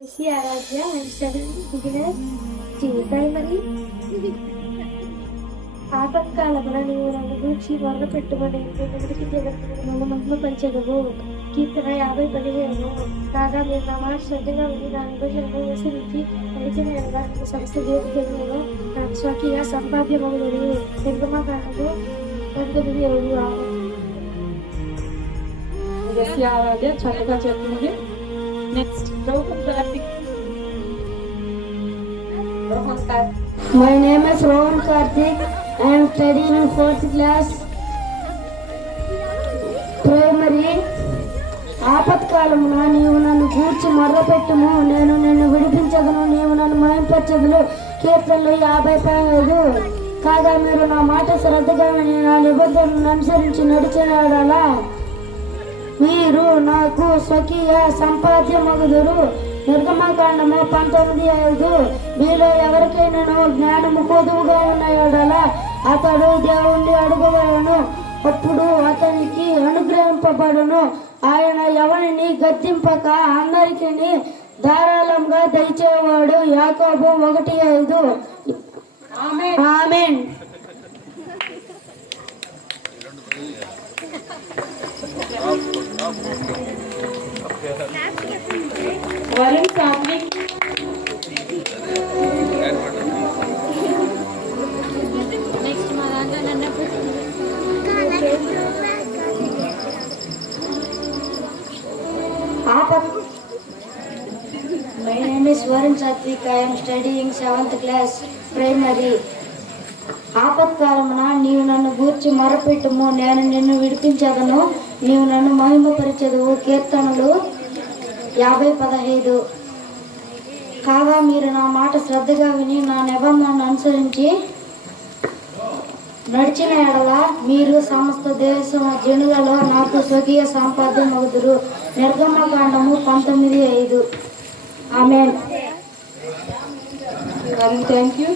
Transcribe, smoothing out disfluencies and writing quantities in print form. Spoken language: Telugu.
Aaradhya and studying beginner primary. ఆపత్కాలమున నీవు నన్ను గూర్చి మొర్ర పెట్టుమని నేను విడికి జగత్తును మహిమపరచెదవు. కీర్తన 50:15. కాగా మీరు నా మాట శ్రద్ధగా విని నా నిబంధనను అనుసరించి నడిచిన ఎడల నేను సమస్త దేవతలను నాకు స్వకీయ సంపాద్యమగులు. నిర్గమకాండము 19:7. ఆరాధ్య చక్కగా చెప్తుంది. Next Rohan Karthik. My name is Rohan Karthik. I am studying in 4th class primary. ఆపత్కాలమున నీవు నన్ను గూర్చి మొర్రపెట్టుము, నేను నిన్ను విడిపించదును, నీవు నన్ను మహింపరచెదవు. కీర్తనలు 50:15. కాగా మీరు నా మాట శ్రద్ధగా విని నా నిబంధనను అనుసరించి నడిచినలా మీరు నాకు స్వకీయ సంపాద్యమగుదురు. నిర్గమకాండము 19:5. మీలో ఎవరికైనా జ్ఞానము కొదువుగా ఉన్న యెడల అతడు దేవుణ్ణి అడుగవలెను, అప్పుడు అతనికి అనుగ్రహింపబడును. ఆయన ఎవరిని గద్దింపక అందరికీ ధారాళంగా దయచేవాడు. యాకోబు 1:5. ఆమేన్. Varun Satvik. My name is Varun Satvik. I am studying 7th class primary. ఆపత్కాలమున నీవు నన్ను గూర్చి మొరపెట్టుము, నేను నిన్ను విడిపించదను, నీవు నన్ను మహిమపరచెదవు. కీర్తనలు 50:15. కాగా మీరు నా మాట శ్రద్ధగా విని నా నిబంధనను అనుసరించి నడిచిన ఎడల మీరు సమస్త దేశ జనులలో నాకు స్వకీయ సంపాద్యమగుదురు. నిర్గమకాండము 19:5. ఆమేన్. Thank you.